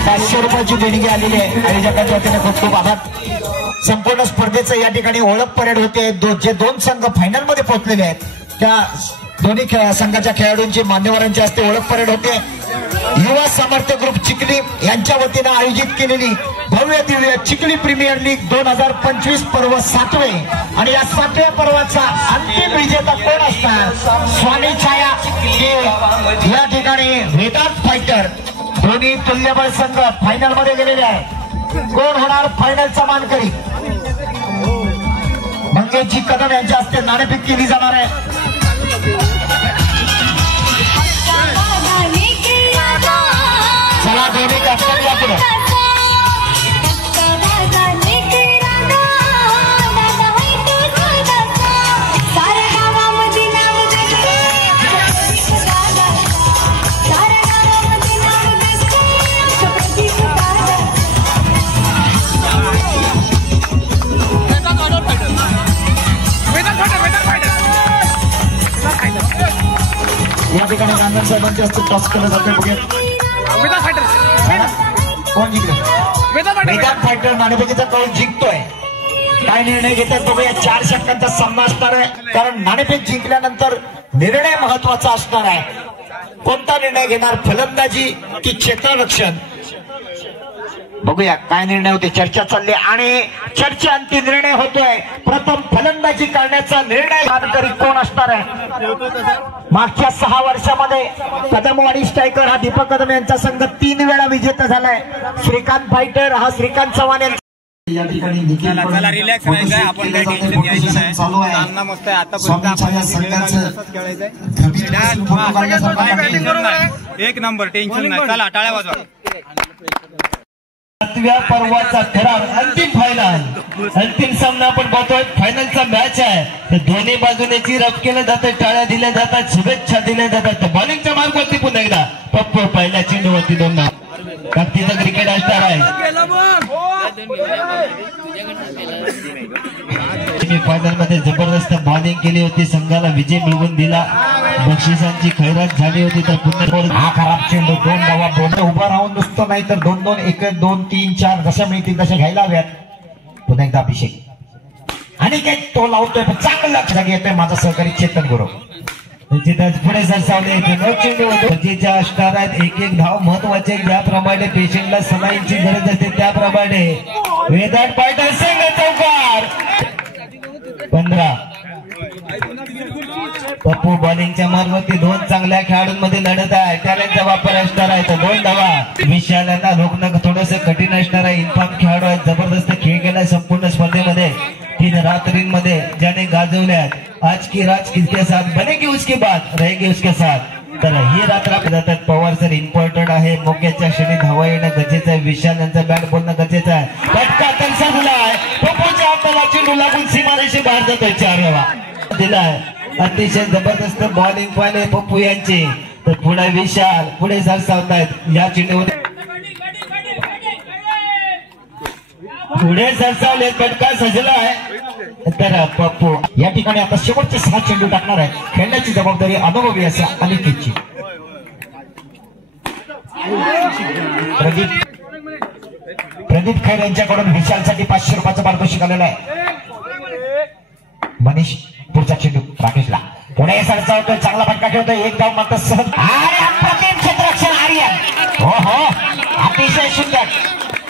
500 रुपयाची देणगी आलेली आहे. आयोजकांच्या वतीने खूप खूप आभार. संपूर्ण स्पर्धेचं या ठिकाणी ओळख परेड होते. जे 2 संघ फायनल मध्ये पोहोचलेले आहेत त्या दोन्ही संघाच्या खेळाडूंची मान्यवरांच्या हस्ते ओळख परेड होते. युवा सामर्थ्य ग्रुप चिखली यांच्या वतीने आयोजित केलेली भव्य दिव्य चिखली प्रीमियर लीग 2025 पर्व 7वे. आणि या 7व्या पर्वाचा अंतिम विजेता कोण असणार? स्वामी छाया या ठिकाणी वेदांत फायटर. दोन्ही तुल्यबळ संघ फायनल मध्ये गेलेले आहे. कोण होणार फायनलचा मानकरी? मंगेशजी कदम यांच्या हस्ते नाणेफेक केली जाणार आहे. चला दोन्ही कॅप्टन या पुढे. या ठिकाणी गांधण साहेबांचे हस्ते टॉस केलं जातं. बघूया कोण जिंकलं. वेदांत फायटर नाणेफेकीचा कौल जिंकतोय. काय निर्णय घेतात बघूया. 4 षटकांचा सामना असणार आहे, कारण नाणेफेक जिंकल्यानंतर निर्णय महत्वाचा असणार आहे. कोणता निर्णय घेणार, फलंदाजी की क्षेत्ररक्षण. बघूया काय निर्णय होते. चर्चा चालली आणि चर्चा अंतिम निर्णय होतोय. प्रथम फलंदाजी करण्याचा निर्णय तरी कोण असणार आहे. मागच्या 6 वर्षामध्ये कदमवाडी स्ट्रायकर हा दीपक कदम यांचा संघ 3 वेळा विजेता झालाय. श्रीकांत फायटर हा श्रीकांत चव्हाण यांचा या ठिकाणी रिलॅक्स राहायचं आहे. आपण काही टेन्शन घ्यायचं नाही. चालू आहे. सामना मस्त आहे. एक नंबर टेन्शन नाही. चला टाळ्या वाजवा. 7व्या पर्वाचा ठराव अंतिम फायनल. अंतिम सामना आपण पाहतोय. फायनलचा मॅच आहे. तर दोन्ही बाजूने चिरप केलं जातं, टाळ्या दिल्या जातात, शुभेच्छा दिल्या जातात. बॉलिंगच्या मार्गावरती पुन्हा एकदा पप्पू पहिल्या चेंडूवरती 2 धावा. ताकदीचं क्रिकेट असणार आहे. फायनल मध्ये जबरदस्त बॉलिंग केली होती, संघाला विजय मिळवून दिला, बक्षिसांची खैरात झाली होती. तर पुन्हा हा खराब चेंडू 2 धावा. बोलणं उभा राहून नुसतं नाही तर 2-2 1 2 3 4 जशा मिळतील तशा घ्यायला हव्यात. पुन्हा एकदा अभिषेक आणि काय तो लावतोय, पण चांगलं लक्ष येतोय माझा सहकारी चेतन गुरु. पुढे सरसावले चेंडूच्या असणार आहेत. 1-1 धाव महत्वाचे. ज्याप्रमाणे पेशंटला सलाईंची गरज असते त्याप्रमाणे वेदांत फायटर संघ चौकार. 15 पप्पू बॉलिंगच्या मार्गावरती 2 चांगल्या खेळाडूंमध्ये लढत आहे. टॅलेंटचा वापर असणार आहे. तर 2 धावा. विशाल यांना रोखणं थोडंसं कठीण असणार आहे. इन्फॉर्म खेळाडू आहेत. जबरदस्त खेळ केला संपूर्ण स्पर्धेमध्ये. 3 रात्रींमध्ये ज्याने गाजवल्यात. आज की रात किसके साथ बनेगी उसके बाद रहेगी उसके साथ. तर ही रात्र जातात. पवार सर इम्पॉर्टंट आहे. मोक्याच्या क्षणी धावा येणं गरजेचं आहे. विशाल यांचा बॅट बोलणं गरजेचं आहे. फटका त्यांचा दिला आहे. पप्पूच्या हाताला चेंडू लागून सीमारेषे बाहेर जातोय. 4 वेळा दिलाय. अतिशय जबरदस्त बॉलिंग पाहिले पप्पू यांची. तर पुढे विशाल पुढे सरसावतायत. या चेंडूवर पुढे सरसावले. फटका सजला आहे. तर पप्पू या ठिकाणी आता शेवटचे 6 चेंडू टाकणार आहे. खेळण्याची जबाबदारी अनुभवी असा अनिकेतची. प्रदीप खैर यांच्याकडून विशालसाठी 500 रुपयाचं पारितोषिक आलेलं आहे. मनीष पुढचा चेंडू राकेशला. पुढे सरसावतोय. चांगला फटका खेळतोय. 1 धाव मात्र सहज. अप्रतिम क्षेत्ररक्षण आर्यन. हो अतिशय सुंदर.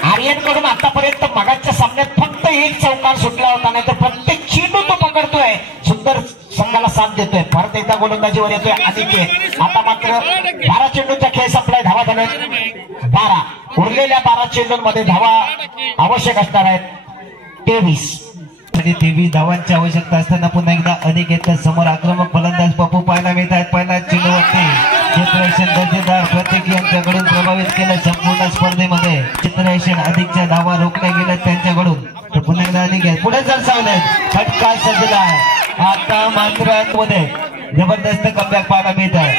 आर्यन कडून आतापर्यंत मगाच्या सामन्यात फक्त 1 चौकार सुटला होता, नाही तर प्रत्येक चेंडू तो पकडतोय. सुंदर संघाला साथ देतोय. परत एकदा गोलंदाजीवर येतोय अनिकेत. आता मात्र 12 चेंडूचा खेळ संपलाय. धावा झाल्या 12. उरलेल्या 12 चेंडूंमध्ये धावा आवश्यक असणार आहेत 23. 23 धावांची आवश्यकता असताना पुन्हा एकदा अनिकेत समोर आक्रमक फलंदाज पप्पू पाहायला मिळत आहेत. पहिला चेंडूवरती चित्ररक्षण दर्जेदार प्रत्येक यांच्याकडून प्रभावित केलं संपूर्ण स्पर्धेमध्ये. चित्ररक्षण अधिकच्या धावा रोखल्या गेल्या त्यांच्याकडून. तर पुन्हा एकदा अनिकेत पुढे सरसावले. फटका सजला आहे. आता मात्र मध्ये जबरदस्त कमबॅक पाहायला मिळत आहे.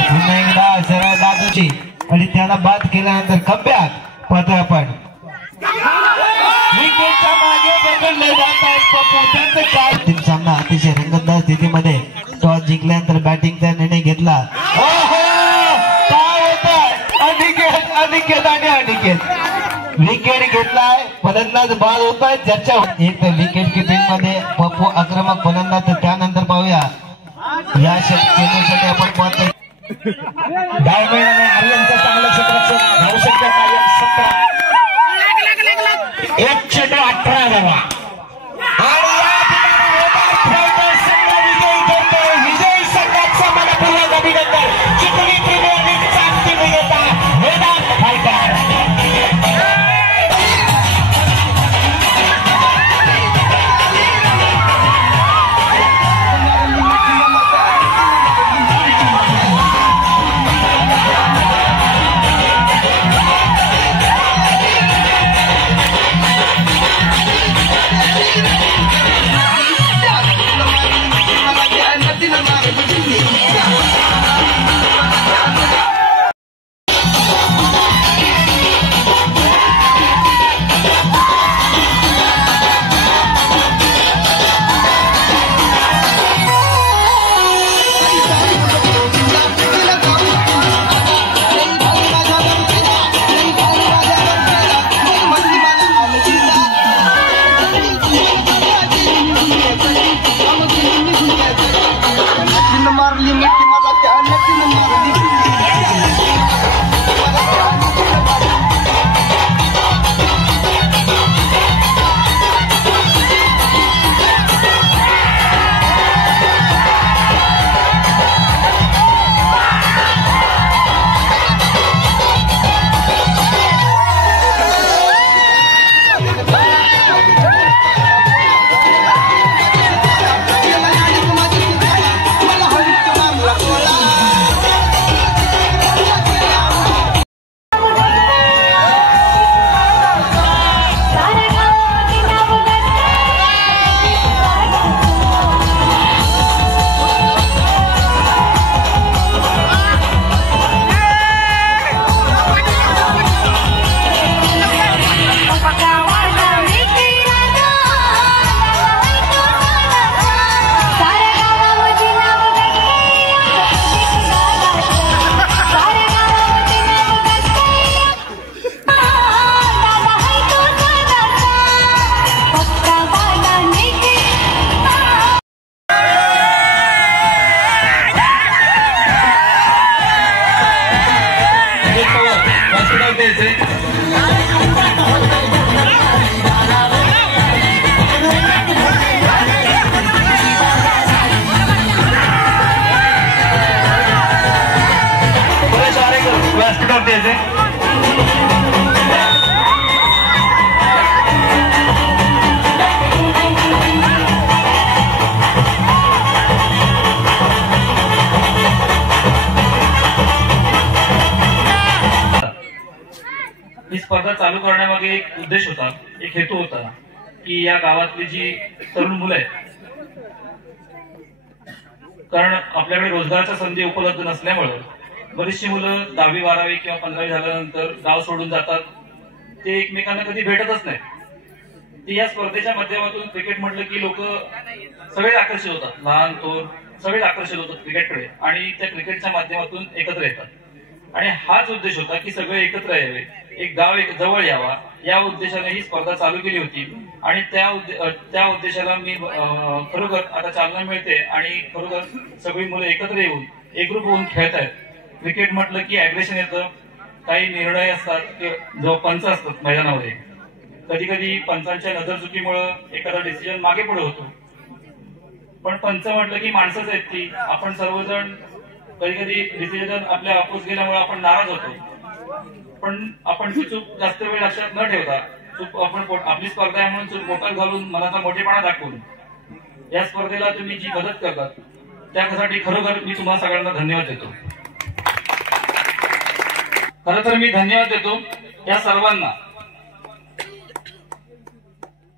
पुन्हा एकदा सरळ दादूची आणि त्याला बाद केल्यानंतर कमबॅक पाहतोय आपण. विकेटच्या मागे बदलले जात आहेत पप्पू. त्यांचं काय अंतिम सामना अतिशय रंगतदार स्थितीमध्ये. टॉस जिंकल्यानंतर बॅटिंगचा निर्णय घेतला. काय होत अनिकेत आणि अनिकेत विकेट घेतलाय. फलंदाज बाद होत आहे. ज्याच्या एक विकेट किपिंग मध्ये पप्पू आक्रमक फलंदाज. त्यानंतर पाहूया या चेंडूसाठी आपण पाहतोय डाव मिळाले. आर्यनचं चांगलं क्षेत्ररक्षण. धावू शकतो कायम 17. 1 चेंडू 18 धावा. आणि या ठिकाणी विजयी करतोय. विजयी संघाचा मनपूर्वक अभिनंदन. चिखली प्रीमियर लीगचा अंतिम विजेता वेदांत फायटर. मंचावरती यायचे. ही स्पर्धा चालू करण्यामागे एक उद्देश होता, एक हेतू होता की या गावातली जी तरुण मुलं आहेत, कारण आपल्याकडे रोजगाराच्या संधी उपलब्ध नसल्यामुळे बरीचशी मुलं 10वी 12वी किंवा 15वी झाल्यानंतर गाव सोडून जातात, ते एकमेकांना कधी भेटतच नाही. या स्पर्धेच्या माध्यमातून क्रिकेट म्हटलं की लोक सगळे आकर्षित होतात, लहान थोर सगळे आकर्षित होतात क्रिकेटकडे आणि त्या क्रिकेटच्या माध्यमातून एकत्र येतात. आणि हाच उद्देश होता की सगळे एकत्र यावे, एक गाव एक जवळ यावा, या उद्देशाने ही स्पर्धा चालू केली होती. आणि त्या उद्देशाला मी खरोखर आता चालना मिळते आणि खरोखर सगळी मुलं एकत्र येऊन एकरूप होऊन खेळत आहेत. क्रिकेट म्हटलं की अग्रेशन येतं, काही निर्णय असतात की जो पंच असतात मैदानामध्ये, कधी कधी पंचांच्या नजरचुकीमुळे एखादा डिसिजन मागे पुढे होतो. पण पंच म्हटलं की माणसंच आहेत ती, आपण सर्वजण कधी कधी डिसिजन आपल्या ऑपोज गेल्यामुळे आपण नाराज होतो. पण आपण ती चूक जास्त वेळ लक्षात न ठेवता चूक आपण आपली स्पर्धा आहे म्हणून चूक बोटात घालून मनाचा मोठेपणा दाखवून या स्पर्धेला तुम्ही जी मदत करतात त्यासाठी खरोखर मी तुम्हाला सगळ्यांना धन्यवाद देतो. खरं तर मी धन्यवाद देतो या सर्वांना.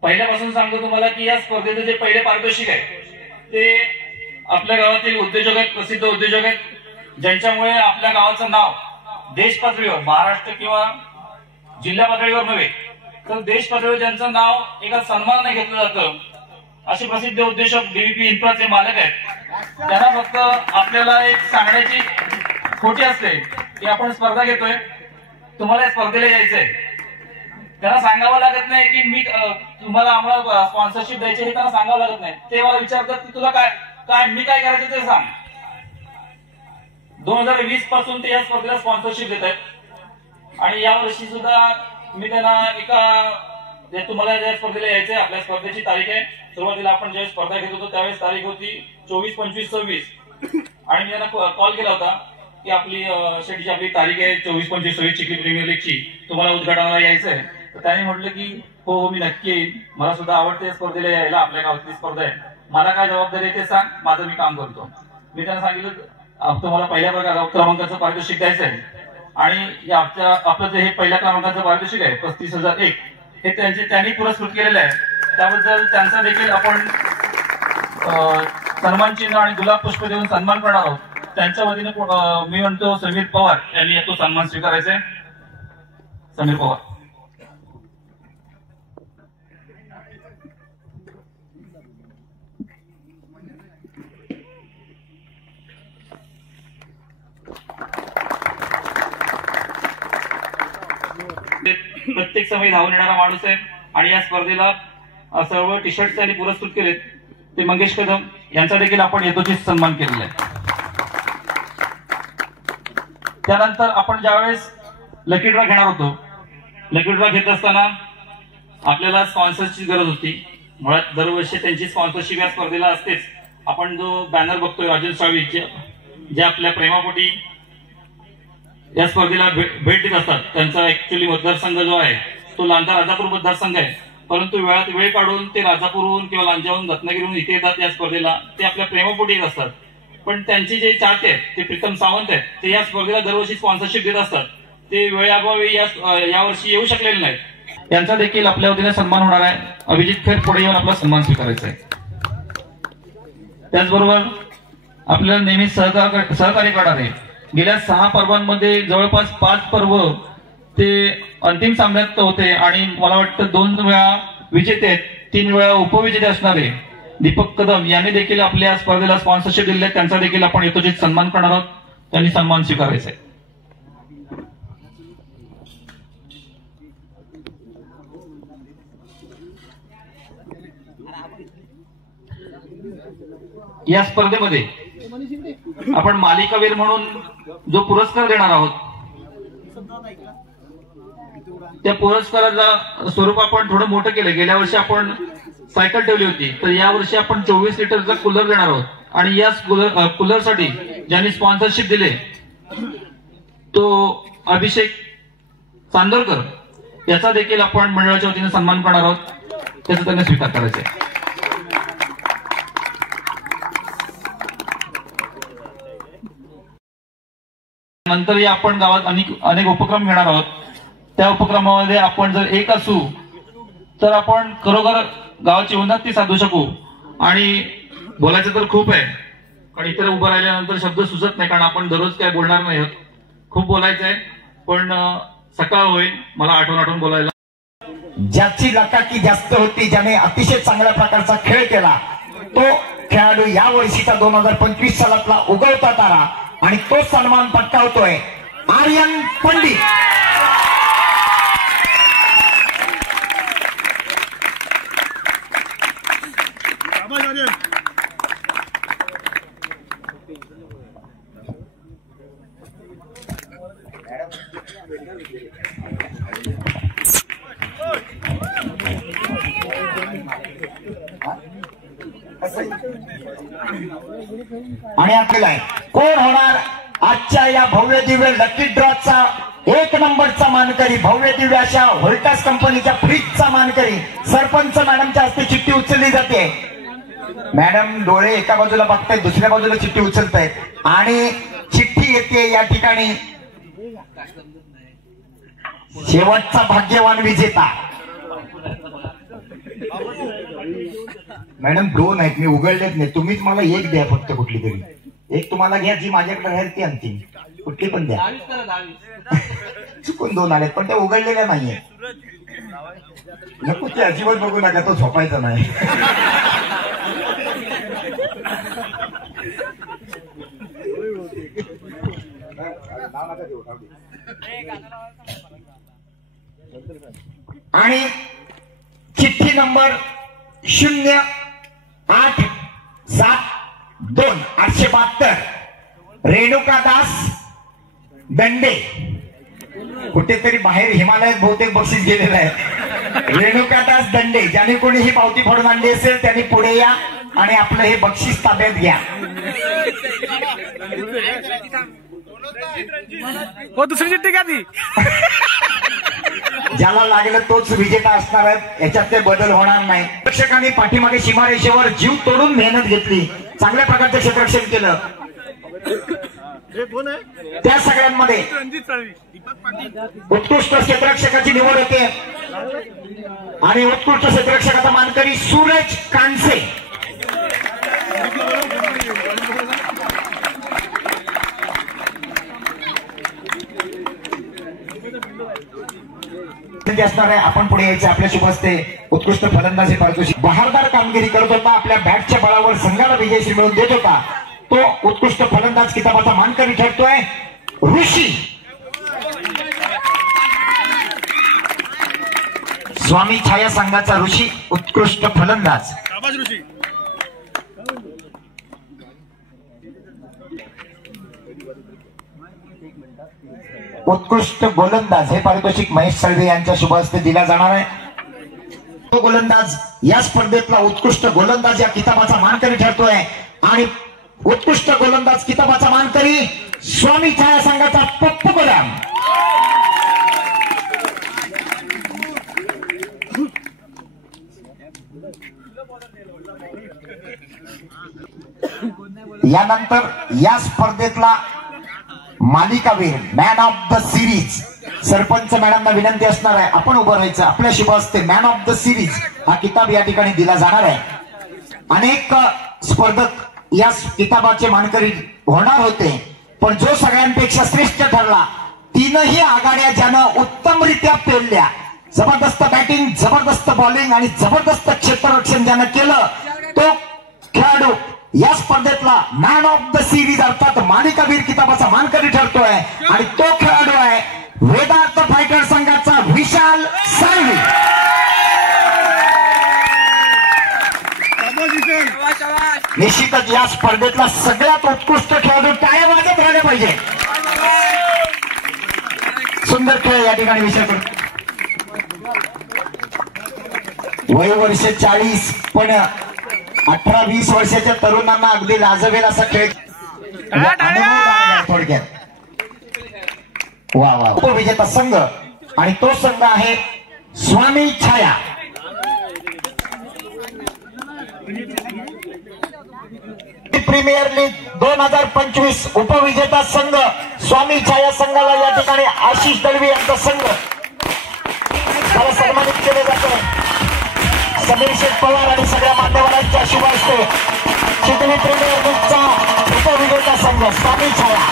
पहिल्यापासून सांगतो तुम्हाला की या स्पर्धेचे जे पहिले पारितोषिक आहे ते आपल्या गावातील उद्योजक आहेत, प्रसिद्ध उद्योजक आहेत, ज्यांच्यामुळे आपल्या गावाचं नाव देश पातळीवर, महाराष्ट्र किंवा जिल्हा पातळीवर नव्हे तर देश पातळीवर ज्यांचं नाव एका सन्मानाने घेतलं जातं असे प्रसिद्ध उद्योजक डीव्हीपी इन्फ्राचे मालक आहेत. त्यांना फक्त आपल्याला एक सांगण्याची खोटी असते की आपण स्पर्धा घेतोय, तुम्हाला या स्पर्धेला यायचंय. त्यांना सांगावं लागत नाही की मी तुम्हाला आम्हाला स्पॉन्सरशिप द्यायची हे त्यांना सांगावं लागत नाही. ते मला विचारतात की तुला काय मी काय करायचं ते सांग. 2020 पासून ते या स्पर्धेला स्पॉन्सरशिप देत आहेत. आणि यावर्षी सुद्धा मी त्यांना तुम्हाला या स्पर्धेला यायचंय, आपल्या स्पर्धेची तारीख आहे. सुरुवातीला आपण ज्यावेळेस स्पर्धा घेत होतो त्यावेळेस तारीख होती 24, 25, 26 आणि मी त्यांना कॉल केला होता की आपली शेवटची आपली तारीख आहे 24, 25, 26 चिखली प्रीमियर लीगची, तुम्हाला उद्घाटनाला यायचंय. तर त्याने म्हटलं की हो मी नक्की येईल, मला सुद्धा आवडते या स्पर्धेला यायला, आपल्या गावातली स्पर्धा आहे, मला काय जबाबदारी आहे ते सांग, माझं मी काम करतो. मी त्यांना सांगितलं तुम्हाला पहिल्या क्रमांकाचं पारितोषिक द्यायचं आहे आणि आपलं जे हे पहिल्या क्रमांकाचं पारितोषिक आहे 35,001 हे त्यांनी पुरस्कृत केलेलं आहे. त्याबद्दल त्यांचा देखील आपण सन्मान चिन्ह आणि गुलाब पुष्प देऊन सन्मान करणार आहोत. त्यांच्या वतीने मी म्हणतो समीर पवार यांनी तो सन्मान स्वीकारायचा आहे. समीर पवार. प्रत्येक समय धावून येणारा माणूस आहे आणि या स्पर्धेला सर्व टी शर्ट त्यांनी पुरस्कृत केलेत ते मंगेश कदम यांचा देखील आपण यथोचित सन्मान केलेला आहे. त्यानंतर आपण ज्यावेळेस लकी ड्रॉ घेणार होतो, लकी ड्रॉ घेत असताना आपल्याला स्पॉन्सरची गरज होती. मुळात दरवर्षी त्यांची स्पॉन्सरशिप या स्पर्धेला असतेच. आपण जो बॅनर बघतोय राजन सावी जे आपल्या प्रेमापोटी या स्पर्धेला भेट देत असतात, त्यांचा ऍक्च्युअली मतदारसंघ जो आहे तो लांजा राजापूर मतदारसंघ आहे, परंतु वेळात वेळ काढून ते राजापूरहून किंवा लांजाहून रत्नागिरीहून इथे येतात या स्पर्धेला. ते आपल्या प्रेमापोटी येत असतात. पण त्यांची जे चाहते आहेत ते प्रीतम सावंत आहेत, ते या स्पर्धेला दरवर्षी स्पॉन्सरशिप देत असतात. ते वेळाभावी यावर्षी येऊ शकलेले नाहीत. यांचा देखील आपल्या वतीने सन्मान होणार आहे. अभिजित खेर पुढे येऊन आपला सन्मान स्वीकारायचा आहे. त्याचबरोबर आपल्याला नेहमी सहकार्य करणारे गेल्या 6 पर्वांमध्ये जवळपास 5 पर्व ते अंतिम सामन्यात होते आणि मला वाटतं 2 वेळा विजेते आहेत, 3 वेळा उपविजेते असणारे दीपक कदम यांनी देखील आपल्या स्पर्धेला स्पॉन्सरशिप दिलेली आहे. त्यांचा देखील आपण यथोचित सन्मान करणार आहोत. त्यांनी सन्मान स्वीकारायचा आहे. या स्पर्धेमध्ये आपण मालिकावीर म्हणून जो पुरस्कार देणार आहोत त्या पुरस्काराचं स्वरूप आपण थोडं मोठं केलं. गेल्या वर्षी आपण सायकल ठेवली होती, तर यावर्षी आपण 24 लिटरचा कूलर देणार आहोत. आणि या कूलरसाठी ज्यांनी स्पॉन्सरशिप दिले तो अभिषेक चांदोरकर याचा देखील आपण मंडळाच्या वतीने सन्मान करणार आहोत, त्याचा त्यांना स्वीकार करायचा आहे. नंतरही आपण गावात अनेक उपक्रम घेणार आहोत. त्या उपक्रमामध्ये आपण जर एक असू तर आपण खरोखर गावाची उन्नती साधू शकू. आणि बोलायचं तर खूप आहे, पण इतर उभं राहिल्यानंतर शब्द सुचत नाही, कारण आपण दररोज काय बोलणार नाही आहोत. खूप बोलायचं आहे, पण सकाळ होईल मला आठवण बोलायला. ज्याची लकाकी जास्त होती, ज्याने अतिशय चांगल्या प्रकारचा खेळ केला, तो खेळाडू या वर्षीचा 2025 सालातला उगवता तारा आणि तो सन्मान पटकावतोय आर्यन पंडित. आणि आपल्याला कोण होणार आजच्या या भव्य दिव्य लकी ड्रॉचा 1 नंबरचा मानकरी, भव्य दिव्य अशा व्होल्टास कंपनीच्या फ्रीजचा मानकरी. सरपंच मॅडमच्या हस्ते चिठ्ठी उचलली जाते. मॅडम डोळे एका बाजूला बघतायत, दुसऱ्या बाजूला चिठ्ठी उचलतायत आणि चिठ्ठी येते या ठिकाणी शेवटचा भाग्यवान विजेता. मॅडम 2 आहेत, मी उघडलेत नाही, तुम्हीच मला एक द्या फक्त, कुठली तरी एक तुम्हाला घ्या, जी माझ्याकडे आहे ती अंतिम, कुठली पण द्या. चुकून 2 आलेत पण त्या उघडलेल्या नाहीये. नको ते अजिबात बघू नका, तो झोपायचा नाही. आणि चिठ्ठी नंबर 0872 रेणुका दास दंडे. कुठेतरी बाहेर हिमालयात बहुतेक बक्षीस गेलेलं आहे. रेणुका दास दंडे, ज्याने कोणी ही पावती फाडून आणली असेल त्यांनी पुढे या आणि आपलं हे बक्षीस ताब्यात घ्या. हो दुसरी चिठ्ठी का ती? ज्याला लागलं तोच विजेता असणार आहे, याच्यात ते बदल होणार नाही. प्रेक्षकांनी पाठीमागे सीमारेषेवर जीव तोडून मेहनत घेतली, चांगल्या प्रकारचं क्षेत्ररक्षण केलं. त्या सगळ्यांमध्ये उत्कृष्ट क्षेत्ररक्षकाची निवड होते आणि उत्कृष्ट क्षेत्ररक्षकाचा मानकरी सूरज कांसे. असणार आहे. आपण पुढे यायचे, आपल्या शुभ हस्ते उत्कृष्ट फलंदाजी पारितोषिक. बहारदार कामगिरी करत होता, आपल्या बॅटच्या बळावर संघाला विजयश्री मिळवून देत होता, तो उत्कृष्ट फलंदाज किताबाचा मानकरी ठरतोय ऋषी. स्वामी छाया संघाचा ऋषी उत्कृष्ट फलंदाज. उत्कृष्ट गोलंदाज हे पारितोषिक महेश सळवे यांच्या शुभ हस्ते दिला जाणार आहे. तो गोलंदाज या स्पर्धेतला उत्कृष्ट गोलंदाज या किताबाचा मानकरी ठरतोय आणि उत्कृष्ट गोलंदाज किताबाचा मानकरी स्वामी छाया संघाचा पप्पू गुलाम. यानंतर या स्पर्धेतला मालिकावीर man of the series, sarpanch मॅडमना विनंती असणार आहे आपण उभं राहायचं. आपल्या शुभ हस्ते मॅन ऑफ द सिरीज हा किताब या ठिकाणी दिला जाणार आहे. अनेक स्पर्धक या किताबाचे मानकरी होणार होते, पण जो सगळ्यांपेक्षा श्रेष्ठ ठरला, 3ही आघाड्या ज्यानं उत्तमरित्या पेलल्या, जबरदस्त बॅटिंग, जबरदस्त बॉलिंग आणि जबरदस्त क्षेत्ररक्षण ज्यानं केलं, तो खेळाडू या स्पर्धेतला मॅन ऑफ द सिरीज अर्थात मालिकावीर किताबाचा मानकरी ठरतोय आणि तो खेळाडू आहे वेदार्थ फायटर संघाचा विशाल साळवी. निश्चितच या स्पर्धेतला सगळ्यात उत्कृष्ट खेळाडू टाळ्या वाजत राहिले पाहिजे. सुंदर खेळ या ठिकाणी विषय करतो. वयोवर्ष 40 पण 18-20 वर्षाच्या तरुणांना अगदी लाजवेल असा खेळ थोडक्यात. वा वा उपविजेता संघ आणि तो संघ आहे स्वामी छाया. प्रीमियर लीग 2025 उपविजेता संघ स्वामी छाया संघाला या ठिकाणी आशिष दळवी यांचा संघ त्याला सन्मानित केले जाते. समीर शेठ पवार आणि सगळ्या मान्यवरांच्या शुभ हस्ते चिखली प्रीमियर लीगचा उपविजेता संघ स्वामी छाया.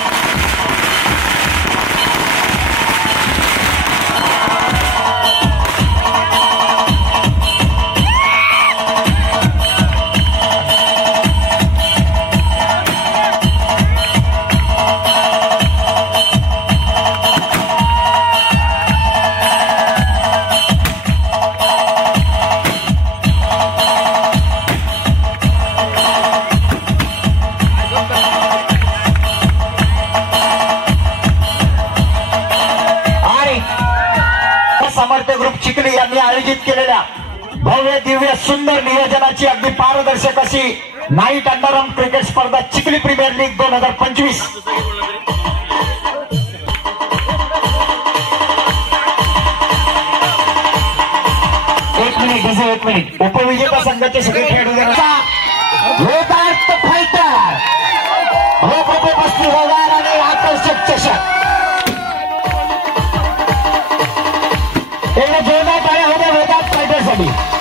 सामर्थ्य ग्रुप चिखली यांनी आयोजित केलेल्या भव्य दिव्य सुंदर नियोजनाची अगदी पारदर्शक अशी नाईट अंडरआर्म क्रिकेट स्पर्धा चिखली प्रीमियर लीग 2025. एक मिनिट उपविजेता संघाचे सगळे खेळाडू फायटर 35,000 आणि आकर्षक चषक. जोरदार टाळ्या होत्या वेदांत फायटरसाठी.